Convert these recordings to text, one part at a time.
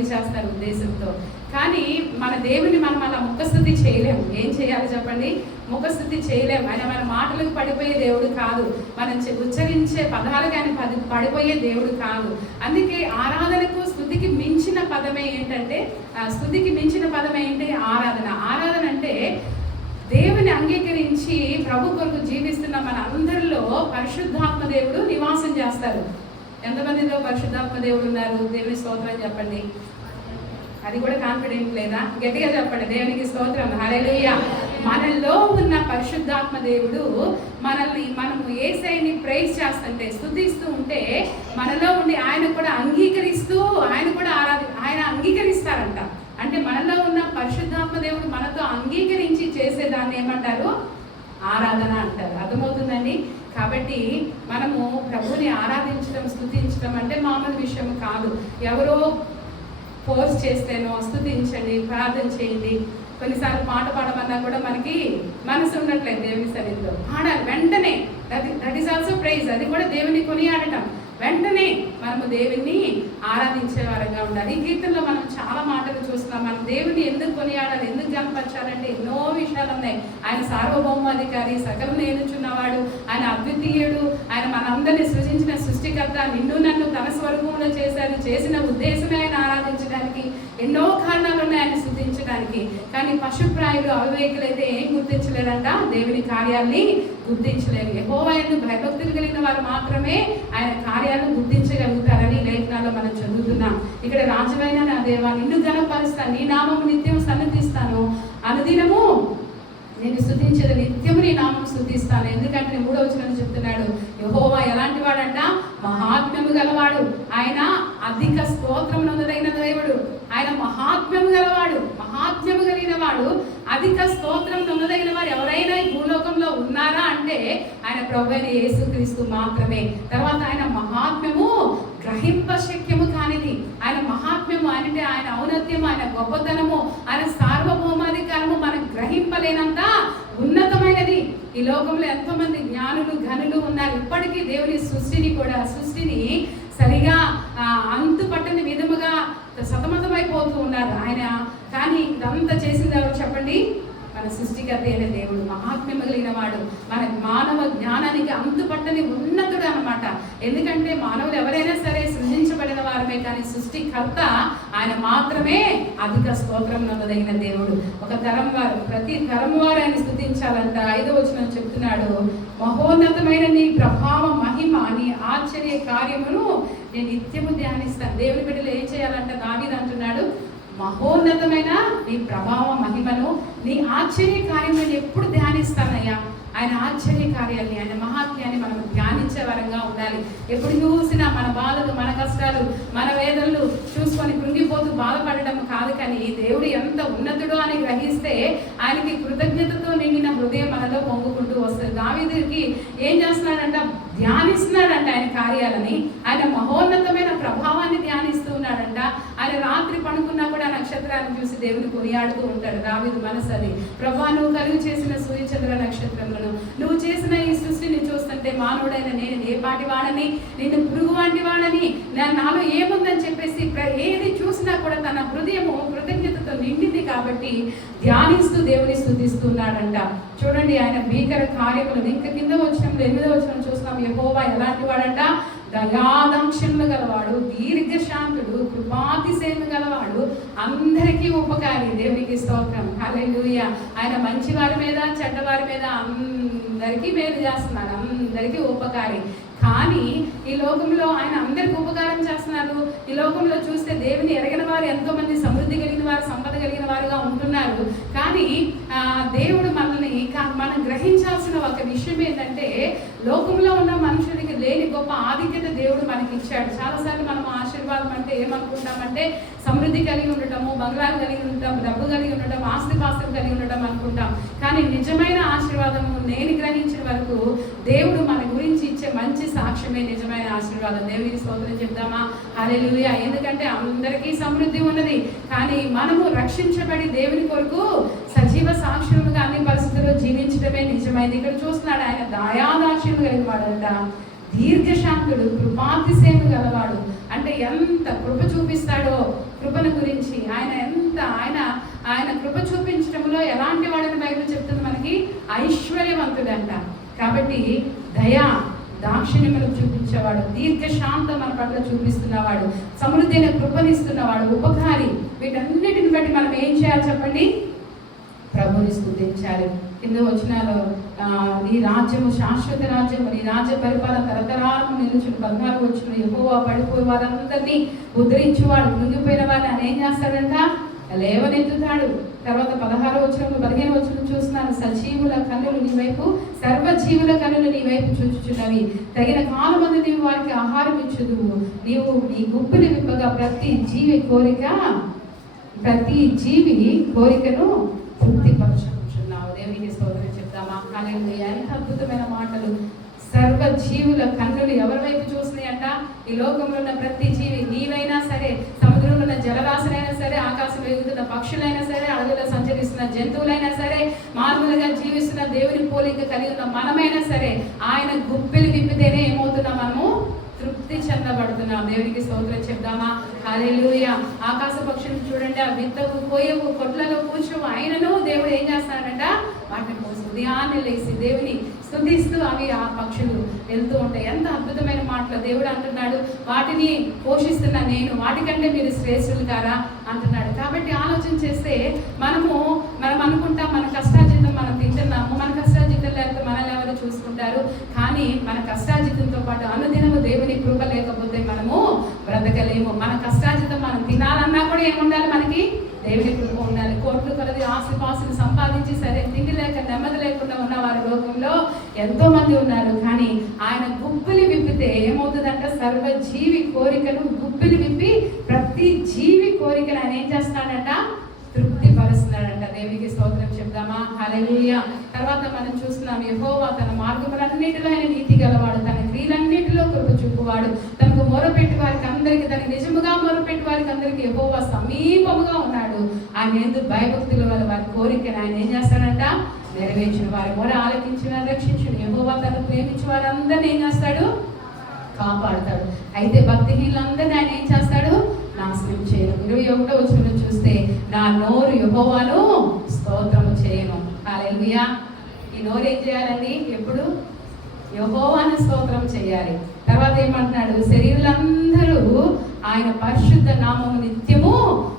చేస్తారు ఉద్దేశంతో. కానీ మన దేవుని మనం అలా ముఖస్థుతి చేయలేము. ఏం చేయాలి చెప్పండి? ముఖస్థుతి చేయలేము. ఆయన మన మాటలకు పడిపోయే దేవుడు కాదు. మనం ఉచ్చరించే పదాలు కానీ పది పడిపోయే దేవుడు కాదు. అందుకే ఆరాధనకు స్థుతికి మించిన పదమే ఏంటంటే స్థుతికి మించిన పదం ఏంటి? ఆరాధన. ఆరాధన అంటే దేవుని అంగీకరించి ప్రభు కొరకు జీవిస్తున్న మన అందరిలో పరిశుద్ధాత్మ దేవుడు నివాసం చేస్తారు. ఎంతమందిలో పరిశుద్ధాత్మ దేవుడు ఉన్నారు? దేవుని స్తోత్రం చెప్పండి. అది కూడా కాన్ఫిడెంట్ లేదా? గట్టిగా చెప్పండి. దేవునికి స్తోత్రం. హరేలుయ్య మనలో ఉన్న పరిశుద్ధాత్మ దేవుడు మనల్ని మనము ఏసైని ప్రైజ్ చేస్తుంటే స్థుతిస్తూ ఉంటే మనలో ఉండి ఆయన కూడా అంగీకరిస్తూ ఆయన కూడా ఆరాధి ఆయన అంగీకరిస్తారంట. అంటే మనలో ఉన్న పరిశుద్ధాత్మ దేవుడు మనతో అంగీకరించి చేసేదాన్ని ఏమంటారు? ఆరాధన అంటారు. అర్థమవుతుందండి? కాబట్టి మనము ప్రభుని ఆరాధించడం స్థుతించడం అంటే మామూలు విషయం కాదు. ఎవరో పోస్ట్ చేస్తేనో స్థుతించండి ప్రార్థన చేయండి. కొన్నిసార్లు పాట పాడమన్నా కూడా మనకి మనసు ఉండట్లేదు దేవుని సన్నిధిలో. పాడాలి వెంటనే. That that is also praise అది కూడా దేవుని కొనియాడటం. వెంటనే మనము దేవుణ్ణి ఆరాధించే వారంగా ఉండాలి. ఈ కీర్తనలో మనం చాలా మాటలు చూస్తున్నాం. మనం దేవుని ఎందుకు కొనియాడాలి? ఎందుకు కనపరచాలంటే ఎన్నో విషయాలు ఉన్నాయి. ఆయన సార్వభౌమాధికారి సకలం నేర్చున్నవాడు ఆయన అద్వితీయుడు ఆయన మనందరినీ సృజించిన సృష్టికర్త నిన్ను నన్ను తన స్వరూపంలో చేశారు చేసిన ఉద్దేశమే ఆయన గుర్తించడానికి ఎన్నో కారణాలు ఉన్నాయి ఆయన స్థుతించడానికి కానీ పశుప్రాయులు అవివేకులైతే ఏం గుర్తించలేరంట? దేవుని కార్యాల్ని గుర్తించలేరు. యెహోవా ఆయన భయభక్తులు కలిగిన వారు మాత్రమే ఆయన కార్యాలను గుర్తించగలుగుతారని లేఖనాల్లో మనం చదువుతున్నాం. ఇక్కడ రాజువైన నా దేవా నిన్ను గణపరుస్తాను. నీ నామం నిత్యం సన్నతిస్తాను అనుదినము నేను స్థుతించేది నిత్యము నీ నామం స్థుతిస్తాను. ఎందుకంటే నేను మూడో వచనం చెప్తున్నాడు యహోవా ఎలాంటి వాడంట? మహాత్మ్యము గలవాడు. ఆయన అధిక స్తోత్రం నొందదైన దేవుడు. ఆయన మహాత్మ్యము గలవాడు మహాత్మ్యము కలిగిన వాడు అధిక స్తోత్రం నొందదగిన వారు ఎవరైనా ఈ భూలోకంలో ఉన్నారా అంటే ఆయన ప్రభు యేసుక్రీస్తు మాత్రమే. తర్వాత ఆయన మహాత్మ్యము గ్రహింప శక్యము కానిది. ఆయన మహాత్మ్యము అంటే ఆయన ఔన్నత్యము ఆయన గొప్పతనము ఆయన సార్వభౌమాధికారము మనం గ్రహింపలేనంత ఉన్నతమైనది ఈ లోకంలో ఎంతో మంది జ్ఞానులు ఘనులు ఉన్నారు. ఇప్పటికీ దేవుని సృష్టిని కూడా సృష్టిని సరిగా అంతు పట్టని విధముగా సతమతమైపోతూ ఉన్నారు ఆయన. కానీ ఇదంతా చేసింది ఎవరు చెప్పండి? మన సృష్టికర్త అయిన దేవుడు మహాత్మ్యము కలిగిన వాడు. మన మానవ జ్ఞానానికి అంతుపట్టని ఉన్నతుడు అనమాట ఎందుకంటే మానవులు ఎవరైనా సరే మాత్రమే కానీ సృష్టికర్త ఆయన మాత్రమే అధిక స్తోత్రం నొందదగిన దేవుడు. ఒక తరం వారు ప్రతి తరం వారు ఆయన స్థుతించాలంట. ఐదో వచనం చెప్తున్నాడు మహోన్నతమైన నీ ప్రభావ మహిమ నీ ఆశ్చర్య కార్యమును నేను నిత్యము ధ్యానిస్తాను. దేవుని బిడ్డలు ఏం చేయాలంట? దావీదు అంటున్నాడు మహోన్నతమైన నీ ప్రభావ మహిమను నీ ఆశ్చర్య కార్యములను ఎప్పుడు ధ్యానిస్తానయ్యా? ఆయన ఆశ్చర్య కార్యాలని ఆయన మహాత్మ్యాన్ని మనం ధ్యానించే వరంగా ఉండాలి. ఎప్పుడు చూసినా మన బాధలు మన కష్టాలు మన వేదనలు చూసుకొని కృంగిపోతూ బాధపడటం కాదు కానీ దేవుడు ఎంత ఉన్నతుడో అని గ్రహిస్తే ఆయనకి కృతజ్ఞతతో నిండిన హృదయం మనలో పొంగుకుంటూ వస్తుంది. దావిదికి ఏం చేస్తున్నాడంట? ధ్యానిస్తున్నాడంట ఆయన కార్యాలని. ఆయన మహోన్నతమైన ప్రభావాన్ని ధ్యానిస్తూ ఉన్నాడంట ఆయన రాత్రి పడుకున్నా కూడా నక్షత్రాన్ని చూసి దేవుని కొనియాడుతూ ఉంటాడు. దావిదు మనసు అది. ప్రభా నువ్వు కలుగు చేసిన సూర్యచంద్ర నక్షత్రములను. నువ్వు చేసిన ఈ సృష్టిని చూస్తుంటే మానవుడైన నేను ఏ పాటి వాడని నేను పురుగు వంటి వాడని నాలో ఏముందని చెప్పేసి ప్ర- ఏది చూసినా కూడా తన హృదయము కృతజ్ఞతతో నిండింది కాబట్టి ధ్యానిస్తూ దేవుని స్థుతిస్తున్నాడంట. చూడండి ఆయన భీకర కార్యములు. ఇంకా కింద వచ్చినప్పుడు ఎనిమిదో వచ్చిన చూస్తున్నాం. యహోవా ఎలాంటి వాడంట? దయాదంక్షములు గలవాడు దీర్ఘశాంతుడు కృపాతిశయము గలవాడు అందరికీ ఉపకారి. దేవునికి స్తోత్రం. హల్లెలూయా. ఆయన మంచి వారి మీద చెడ్డవారి మీద అందరికీ మేలు చేస్తున్నాడు. అందరికీ ఉపకారి. కానీ ఈ లోకంలో ఆయన అందరికి ఉపకారం చేస్తున్నారు. ఈ లోకంలో చూస్తే దేవుని ఎరగిన వారు ఎంతో మంది సమృద్ధి కలిగిన వారు సంపద కలిగిన వారుగా ఉంటున్నారు. కానీ ఆ, దేవుడు మనల్ని కా- మనం గ్రహించాల్సిన ఒక విషయం ఏంటంటే లోకంలో ఉన్న మనుషులకి లేని గొప్ప ఆధిక్యత దేవుడు మనకి ఇచ్చాడు చాలాసార్లు మనం ఆశీర్వాదం అంటే ఏమనుకుంటామంటే సమృద్ధి కలిగి ఉండటము బంగారం కలిగి ఉండటం డబ్బు కలిగి ఉండటం ఆస్తిపాస్తులు కలిగి ఉండటం అనుకుంటాం. కానీ నిజమైన ఆశీర్వాదము నేను గ్రహించిన వరకు దేవుడు మన గురించి మంచి సాక్ష్యమే నిజమైన ఆశీర్వాదం. దేవునికి స్తోత్రం చెప్దామా? హల్లెలూయా. ఎందుకంటే అందరికీ సమృద్ధి ఉన్నది. కానీ మనము రక్షించబడి దేవుని కొరకు సజీవ సాక్ష్యముగా అన్ని పరిస్థితుల్లో జీవించడమే నిజమైంది. ఇక్కడ చూస్తున్నాడు ఆయన దయాదాక్ష్యం కలిగిన వాడంట. దీర్ఘశాంతుడు కృపాతిశయము గలవాడు. అంటే ఎంత కృప చూపిస్తాడో కృపను గురించి. ఆయన ఎంత ఆయన ఆయన కృప చూపించడంలో ఎలాంటి వాడని బైబిల్ చెప్తుంది మనకి? ఐశ్వర్యవంతుడంట. కాబట్టి దయా దాక్షిణ్యతను చూపించేవాడు దీర్ఘశాంతం మన పట్ల చూపిస్తున్నవాడు సమృద్ధైన కృపనిస్తున్నవాడు ఉపకారి. వీటన్నిటిని బట్టి మనం ఏం చేయాలి చెప్పండి? ప్రభుని స్థుతించాలి. కింద వచ్చినారు నీ రాజ్యము శాశ్వత రాజ్యము నీ రాజ్య పరిపాలన తరతరాలను నిలుచుని బంగారు వచ్చిన ఎక్కువ పడిపోయే వారందరినీ ఉద్ధరించేవాడు మునిగిపోయిన వారిని ఆయన ఏం చేస్తాడంట? లేవనెత్తుతాడు. తర్వాత పదహారు వచ్చిన పదిహేను వచ్చిన చూస్తున్నాను. సజీవుల కన్నులు నీ వైపు సర్వజీవుల కన్నులు నీ వైపు చూచుచున్నవి. తగిన కాలమందు నీవు వారికి ఆహారం ఇచ్చుదువు. నీవు నీ గుప్పిని విప్పగా ప్రతి జీవి కోరిక ప్రతి జీవి కోరికను తృప్తిపరచుకుంటున్నావు దేవునికి స్తోత్రం చెప్తామా హల్లెలూయా. ఎంత అద్భుతమైన మాటలు. సర్వ జీవుల కన్నులు ఎవరి వైపు చూస్తున్నాయంట? ఈ లోకంలో ఉన్న ప్రతి జీవి నీవైనా సరే సముద్రంలో ఉన్న జలరాశులైనా సరే ఆకాశం ఎగుతున్న పక్షులైనా సరే అడవిలో సంచరిస్తున్న జంతువులైనా సరే మామూలుగా జీవిస్తున్న దేవుని పోలిక కలిగి ఉన్న మనమైనా సరే ఆయన గుప్పెలు విప్పితేనే ఏమవుతున్నాం మనము? తృప్తి చెందబడుతున్నాం. దేవునికి స్తోత్రం చెప్దామా? హల్లెలూయా. ఆకాశ పక్షులు చూడండి. ఆ విత్తవు కోయవు కొట్లలో కూర్చో ఆయనను దేవుడు ఏం చేస్తాడంట? వాటిని పోసి ఉదయాన్నే లేచి దేవుని స్థుతిస్తూ అవి ఆ పక్షులు వెళ్తూ ఉంటాయి. ఎంత అద్భుతమైన మాటలు. దేవుడు అంటున్నాడు వాటిని పోషిస్తున్న నేను వాటికంటే మీరు శ్రేష్ఠులు కారా? అంటున్నాడు. కాబట్టి ఆలోచన చేస్తే మనము మనం అనుకుంటాం మన కష్టార్జితం మనం తింటున్నాము మన కష్టార్జితం లేకపోతే మనల్ని ఎవరు చూసుకుంటారు కానీ మన కష్టాజితంతో పాటు అనుదినము దేవుని కృప లేకపోతే మనము బ్రతకలేము. మన కష్టాజితం మనం తినాలన్నా కూడా ఏముండాలి మనకి? దేవుని కృప ఉండాలి. కోట్లు కొలది ఆశపాసులు సంపాదించి సరే తిండి లేక నెమ్మది లేకుండా ఉన్న వారి లోకంలో ఎంతో మంది ఉన్నారు. కానీ ఆయన గుబ్బులు విప్పితే ఏమవుతుందంటే సర్వ జీవి కోరికను గుబ్బులు విప్పి ప్రతి జీవి కోరికను ఆయన ఏం చేస్తాడంట? తృప్తి పరుస్తున్నాడంట దేవునికి స్తోత్రం చెప్దామా? హల్లెలూయా. తర్వాత మనం చూస్తున్నాం యహోవా తన మార్గములన్నిటిలో ఆయన నీతి గలవాడు. తన క్రియలన్నిటిలో కృప చూపువాడు. తనకు మొరపెట్టి వారికి అందరికి తన నిజముగా మొరపెట్టి వారికి అందరికి యహోవా సమీపముగా ఉన్నాడు. ఆయన ఎందుకు భయభక్తుల వల్ల వారి కోరికను ఆయన ఏం చేస్తాడంట? నెరవేర్చిన వారి మొర ఆలకించిన రక్షించిన. యహోవా తను ప్రేమించిన వారందరినీ ఏం చేస్తాడు? కాపాడుతాడు. అయితే భక్తిహీనులందరినీ ఆయన ఏం చేస్తాడు? నాశనం చేయను ఇరవై ఒకటో వచ్చిన చూస్తే నా నోరు యహోవాను స్తోత్రము చేయను. హల్లెలూయా. ఈ నోరు ఏం చేయాలండి? ఎప్పుడు? యహోవాను స్తోత్రం చేయాలి. తర్వాత ఏమంటున్నాడు? శరీరులందరూ ఆయన పరిశుద్ధ నామము నిత్యము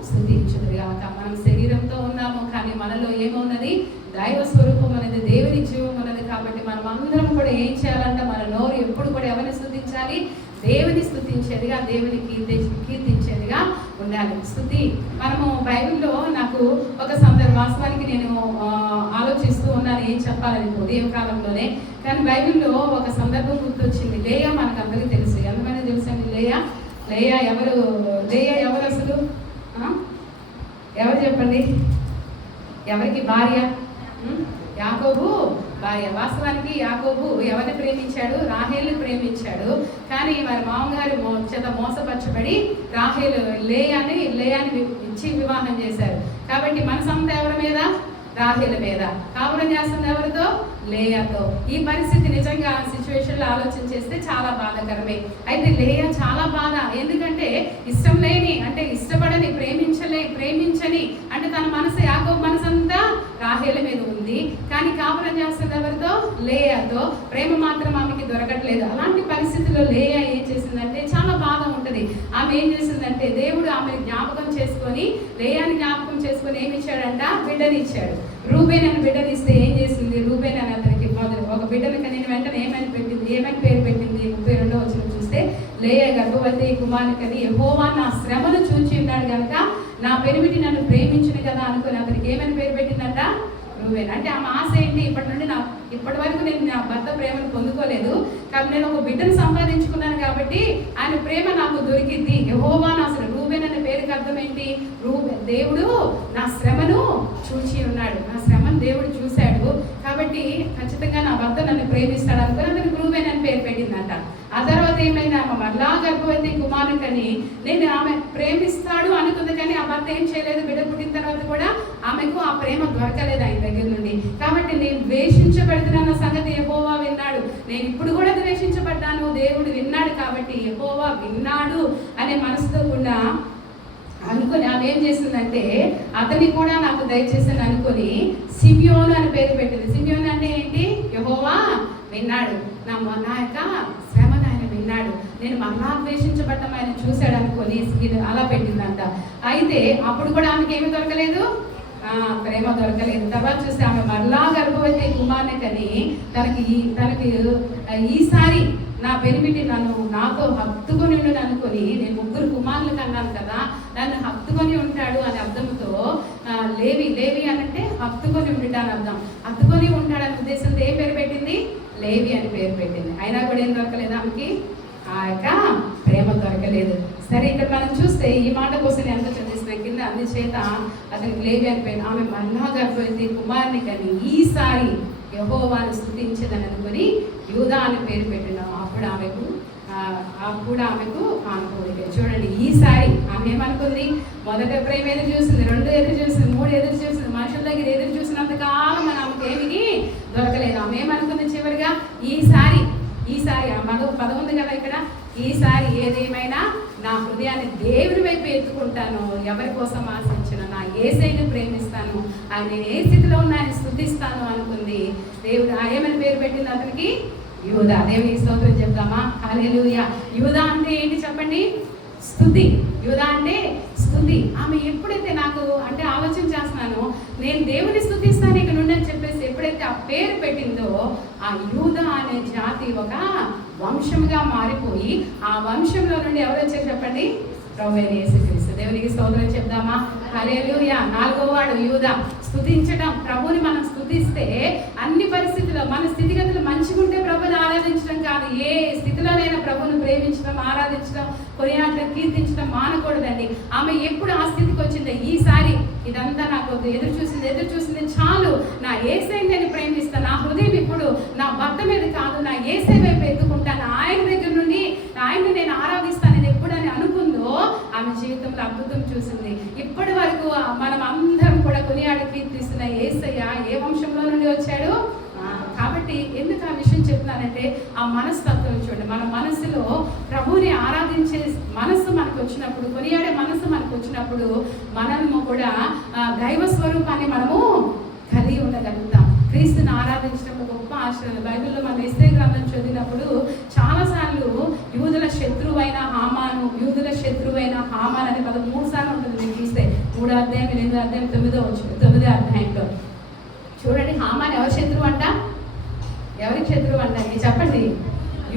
స్థుతించుదురు మనం శరీరంతో ఉన్నాము కానీ మనలో ఏమున్నది? దైవ స్వరూపం అనేది దేవుని జీవం ఉన్నది కాబట్టి మనం అందరం కూడా ఏం చేయాలంటే మన నోరు ఎప్పుడు కూడా ఎవరిని స్థుతించాలి? దేవుని స్థుతించేదిగా దేవుని కీర్తి పొందాను స్థుతి. మనము బైబిల్లో నాకు ఒక సందర్భ వాస్తవానికి నేను ఆలోచిస్తూ ఉన్నాను ఏం చెప్పాలని ఉదయం కాలంలోనే. కానీ బైబిల్లో ఒక సందర్భం గుర్తొచ్చింది. లేయా మనకు అందరికీ తెలుసు. ఎంతమంది తెలుసండి లేయా? లేయా ఎవరు లేయా ఎవరు అసలు? ఎవరు చెప్పండి? ఎవరికి భార్య? యాకోబు? భార్య. వాస్తవానికి యాకోబు ఎవరిని ప్రేమించాడు? రాహేల్ని ప్రేమించాడు. కానీ వారి మామగారు చేత మోసపరచబడి రాహేలు లేయాని లేయాని ఇచ్చి వివాహం చేశారు. కాబట్టి మనసంతా ఎవరి మీద? రాహేల మీద. కాపురం చేస్తుంది ఎవరితో? లేయాతో. ఈ పరిస్థితి నిజంగా సిచ్యువేషన్లో ఆలోచన చేస్తే చాలా బాధాకరమే. అయితే లేయ చాలా బాధ. ఎందుకంటే ఇష్టం లేని అంటే ఇష్టపడని ప్రేమించలే ప్రేమించని అంటే తన మనసు యాకో మనసు అంతా రాహేల మీద ఉంది. కానీ కాపురం చేస్తుంది ఎవరితో లేయాతో ప్రేమ మాత్రం ఆమెకి దొరకట్లేదు. అలాంటి పరిస్థితిలో లేయా ఏం చేసిందంటే చాలా బాధ ఉంటుంది. ఆమె ఏం చేసిందంటే దేవుడు ఆమెను జ్ఞాపకం చేసుకొని లేయాని జ్ఞాపకం చేసుకొని ఏమి ఇచ్చాడంట? బిడ్డనిచ్చాడు రూబేన్ అని బిడ్డనిస్తే ఏం చేసింది? రూబేన్ అని అతనికి మొదలు ఒక బిడ్డను నేను వెంటనే ఏమని పెట్టింది? ఏమని పేరు పెట్టింది? ముప్పై రెండో వచ్చిన చూస్తే లేయ గర్భవతి కుమారుకని యెహోవా నా శ్రమను చూచి ఉన్నాడు కనుక నా పెనిమిటి నన్ను ప్రేమించును కదా అనుకుని అతనికి ఏమని పేరు పెట్టిందంట? నువ్వేనా? అంటే ఆమె ఆశ ఏంటి? ఇప్పటి నుండి నా ఇప్పటి వరకు నేను నా భర్త ప్రేమను పొందుకోలేదు. కాబట్టి నేను ఒక బిడ్డను సంపాదించుకున్నాను కాబట్టి ఆయన ప్రేమ నాకు దొరికింది. యహోవా నా అసలు రూబేన్ అనే పేరుకి అర్థం ఏంటి? రూబెన్ దేవుడు నా శ్రమను చూచి ఉన్నాడు. నా శ్రమను దేవుడు చూశాడు. కాబట్టి ఖచ్చితంగా నా భర్త నన్ను ప్రేమిస్తాడు అనుకుని అతనికి రూబేన్ అని పేరు పెట్టిందంట. ఆ తర్వాత ఏమైంది? ఆమె మళ్ళా గర్భవతి కుమారుకని నేను ఆమె ప్రేమిస్తాడు అనుకుంది కానీ ఆ భర్త ఏం చేయలేదు. బిడ్డ పుట్టిన తర్వాత కూడా ఆమెకు ఆ ప్రేమ దొరకలేదు ఆయన దగ్గర నుండి? కాబట్టి నేను ద్వేషించబడుతున్న సంగతి ఎహోవా విన్నాడు. నేను ఇప్పుడు కూడా ద్వేషించబడ్డాను. దేవుడు విన్నాడు కాబట్టి ఎహోవా విన్నాడు అనే మనసుతో కూడా అనుకొని ఆమె ఏం చేసిందంటే అతని కూడా నాకు దయచేసి అనుకొని సిమియోను అని పేరు పెట్టింది. సిమియోను అంటే ఏంటి? యహోవా విన్నాడు. నా నా యొక్క శ్రమను ఆయన విన్నాడు. నేను మరలా ద్వేషించబడ్డం ఆయన చూశాడు అనుకొని ఇది అలా పెట్టిందంట. అయితే అప్పుడు కూడా ఆమెకి ఏమి దొరకలేదు? ప్రేమ దొరకలేదు తర్వాత చూస్తే ఆమె మరలా గర్భవతి కుమార్ని కని తనకి ఈ- తనకి ఈసారి నా పెనిమిటి నన్ను నాతో హత్తుకొని ఉండు అనుకొని నేను ముగ్గురు కుమారులు కన్నాను కదా నన్ను హత్తుకొని ఉంటాడు అనే అర్థంతో లేవి లేవి అనంటే హత్తుకొని ఉండటాని అర్థం. హత్తుకొని ఉంటాడనే ఉద్దేశంతో ఏ పేరు పెట్టింది? లేవి అని పేరు పెట్టింది. అయినా కూడా ఏం దొరకలేదు ఆమెకి? ఆ యొక్క ప్రేమ దొరకలేదు. సరే ఇక్కడ మనం చూస్తే ఈ మాట కోసం ఎంత చదివి కింద అందుచేత అతనికి లేవి అనిపోయింది ఆమె మళ్ళా గర్భవతి కుమారుని కానీ ఈసారి యహోవాను స్థుతించదని అనుకుని యూదా అని పేరు పెట్టినాం అప్పుడు ఆమెకు అప్పుడు ఆమెకు అనుకోలేదు చూడండి ఈసారి ఆమె ఏమనుకుంది? మొదట ప్రేమ ఎదురు చూసింది రెండు ఎదురు చూసింది మూడు ఎదురు చూసింది మనుషుల దగ్గర ఎదురు చూసినంత కాలం మన ఆమెకు దొరకలేదు. ఆమె ఏమనుకుంది చివరిగా? ఈసారి ఈసారి ఆ పదం పదం ఉంది కదా ఇక్కడ? ఈసారి ఏదేమైనా నా హృదయాన్ని దేవుని వైపు ఎత్తుకుంటాను ఎవరి కోసం ఆశించిన నా ఏసైని ప్రేమిస్తాను. ఆయన నేను ఏ స్థితిలో ఉన్నా ఆయన స్థుతిస్తాను అనుకుంది. దేవుడు ఆ ఏమని పేరు పెట్టింది అతనికి యూదా. దేవుని స్తోత్రం చెప్దామా? హల్లెలూయా. యూదా అంటే ఏంటి చెప్పండి? స్థుతి. యూదా అంటే స్థుతి. ఆమె ఎప్పుడైతే నాకు అంటే ఆలోచన చేస్తున్నాను నేను దేవుని స్థుతిస్తాను ఇక్కడ నుండి అని చెప్పేసి ఎప్పుడైతే ఆ పేరు పెట్టిందో ఆ యూదా అనే జాతి ఒక వంశముగా మారిపోయి ఆ వంశంలో నుండి ఎవరు వచ్చారు చెప్పండి? ప్రభు యేసుక్రీస్తు. దేవునికి స్తోత్రం చెప్దామా? హల్లెలూయా. నాలుగో వాడు యూదా. స్థుతించడం ప్రభుని మనం స్థుతిస్తే అన్ని పరిస్థితుల్లో మన స్థితిగతులు మంచిగా ఉంటే ప్రభుని ఆరాధించడం కాదు. ఏ స్థితిలోనైనా ప్రభుని ప్రేమించడం ఆరాధించడం కొనియాటం కీర్తించడం మానకూడదండి. ఆమె ఎప్పుడు ఆ స్థితికి వచ్చిందో ఈసారి ఇదంతా నాకు ఎదురు చూసింది ఎదురు చూసింది చాలు. నా ఏసై నేను ప్రేమిస్తాను నా హృదయం ఇప్పుడు నా భర్త మీద కాదు. నా ఏసై వైపు ఆయన దగ్గర నుండి ఆయన్ని నేను ఆరాధిస్తాను ఇది ఎప్పుడని అనుకుందో? ఆమె జీవితంలో అద్భుతం చూసింది. ఇప్పటి వరకు మనం అందరం కూడా కొనియాడి కీర్తిస్తున్న ఏసయ్య ఏ వంశంలో నుండి వచ్చాడు? కాబట్టి ఎందుకు ఆ విషయం చెప్తున్నానంటే ఆ మనస్తత్వం చూడండి. మన మనసులో ప్రభువుని ఆరాధించే మనస్సు మనకు వచ్చినప్పుడు కొనియాడే మనస్సు మనకు వచ్చినప్పుడు మనము కూడా దైవ స్వరూపాన్ని మనము క్రీస్తుని ఆరాధించడం గొప్ప ఆశ్రయం. బైబిల్లో మనం ఎస్తే గ్రంథం చదివినప్పుడు చాలాసార్లు యూదుల శత్రువైన హామాను యూదుల శత్రువైన హామాన్ అనే పదం మూడు సార్లు ఉంటుంది మీరు చూస్తే. మూడో అధ్యాయం ఎనిమిదో అధ్యాయం తొమ్మిదో తొమ్మిదో అధ్యాయంలో. చూడండి హామాన్ ఎవరి శత్రువు అంట? ఎవరికి శత్రువు అంట? చెప్పండి.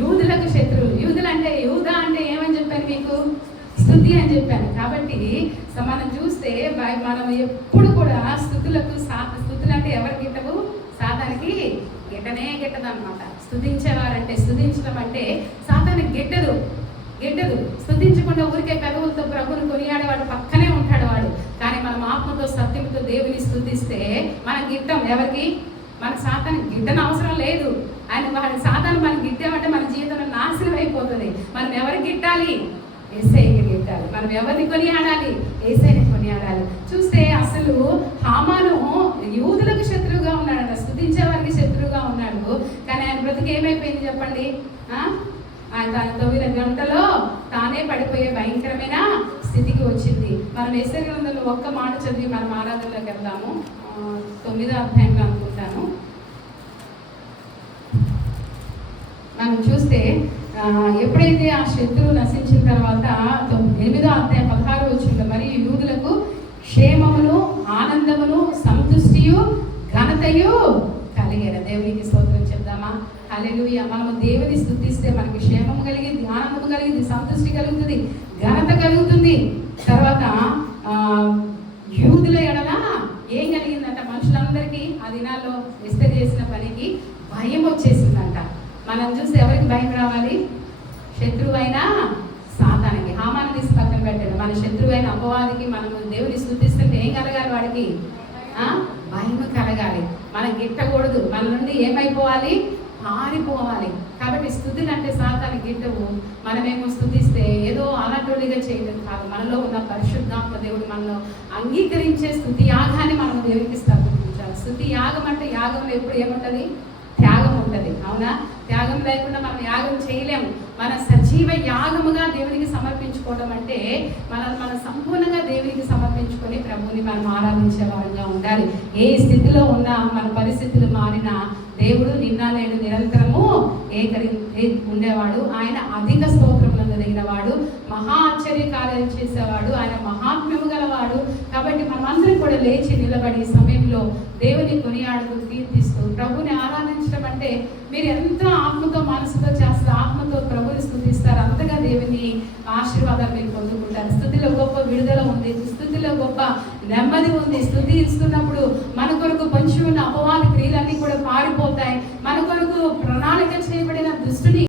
యూదులకు శత్రువు. యూదులు అంటే యూదా అంటే ఏమని చెప్పాను మీకు? స్థుతి అని చెప్పాను. కాబట్టి మనం చూస్తే మనం ఎప్పుడు కూడా స్థుతులకు సా స్థుతులు అంటే ఎవరికి సాతానికి గిట్టనే గిట్టదన్నమాట స్థుతించేవారంటే స్థుతించడం అంటే సాతానికి గిట్టదు గిట్టదు స్థుతించకుండా ఊరికే పెదవులతో ప్రభుని కొనియాడేవాడు పక్కనే ఉంటాడు వాడు. కానీ మనం ఆత్మతో సత్యంతో దేవుని స్థుతిస్తే మనం గిట్టం ఎవరికి? మన సాతానికి గిట్టని అవసరం లేదు. ఆయన వాడి సాతాను మనం గిట్టామంటే మన జీవితంలో నాశనం అయిపోతుంది. మనం ఎవరికి గిట్టాలి? ఏసైకి గిట్టాలి. మనం ఎవరిని కొనియాడాలి? ఏసైని కొనియాడాలి. చూస్తే అసలు హామాను యూదులకు శత్రువుగా ఉన్నాడట. స్థుతించేవారు కానీ ఆయన బ్రతికి ఏమైపోయింది చెప్పండి ఆయన తన తొమ్మిది గంటలో తానే పడిపోయే భయంకరమైన స్థితికి వచ్చింది. మనం ఎస్ఐ గ్రంథంలో ఒక్క మాట చదివి మనం ఆరాధనలోకి వెళ్దాము. తొమ్మిదో అధ్యాయంలో అనుకుంటాను. మనం చూస్తే ఎప్పుడైతే ఆ శత్రువు నశించిన తర్వాత ఎనిమిదో అధ్యాయం పదహారు వచ్చిందో మరియు యూదులకు క్షేమమును ఆనందమును సంతృష్టియు ఘనతయు కలిగిన దేవునికి స్తోత్రం మనము దేవుని స్థుతిస్తే మనకి క్షేమం కలిగింది ఆనందం కలిగింది సంతృష్టి కలుగుతుంది ఘనత కలుగుతుంది. తర్వాత యూదుల ఎడల ఏం కలిగిందంట? మనుషులందరికీ ఆ దినాల్లో విస్తరి చేసిన పనికి భయం వచ్చేసిందంట. మనం చూస్తే ఎవరికి భయం రావాలి? శత్రువైన సాతానికి. హామాన్ని తీసి పక్కన పెట్టాడు. మన శత్రువైన అపవాదికి మనము దేవుని స్థుతిస్తుంటే ఏం కలగాలి వాడికి? భయం కలగాలి. మనం గిట్టకూడదు. మన నుండి ఏమైపోవాలి? పారిపోవాలి కాబట్టి స్థుతులు అంటే సాతాన్ని గిట్టవు మనమేమో స్థుతిస్తే ఏదో అలాంటిగా చేయడం కాదు. మనలో ఉన్న పరిశుద్ధాత్మ దేవుడు మనలో అంగీకరించే స్థుతి యాగాన్ని మనం దేవునికి స్థాపించాలి స్థుతి యాగం అంటే యాగంలో ఎప్పుడు ఏముంటుంది? త్యాగం ఉంటుంది. అవునా? త్యాగం లేకుండా మనం యాగం చేయలేము. మన సజీవ యాగముగా దేవునికి సమర్పించుకోవడం అంటే మనం మన సంపూర్ణంగా దేవునికి సమర్పించుకొని ప్రభువుని మనం ఆరాధించే వారుగా ఉండాలి. ఏ స్థితిలో ఉన్నా మన పరిస్థితులు మారినా దేవుడు నిన్న నేను నిరంతరము ఏకరి ఏ- ఉండేవాడు. ఆయన అధిక స్తోత్రములను కలిగిన వాడు మహా ఆశ్చర్య కార్యాలు చేసేవాడు. ఆయన మహాత్మ్యము గలవాడు. కాబట్టి మనమందరం కూడా లేచి నిలబడి సమయంలో దేవుని కొనియాడుతూ కీర్తిస్తూ ప్రభుని ఆరాధించడం అంటే మీరు ఎంత ఆత్మతో మనసుతో చేస్తారు. ఆత్మతో ప్రభు స్థుతిస్తారు అంతగా దేవుని ఆశీర్వాదాలు మీరు పొందుకుంటారు స్థుతిలో గొప్ప విడుదల ఉంది స్థుతిలో గొప్ప నెమ్మది ఉంది. స్థుతి ఇస్తున్నప్పుడు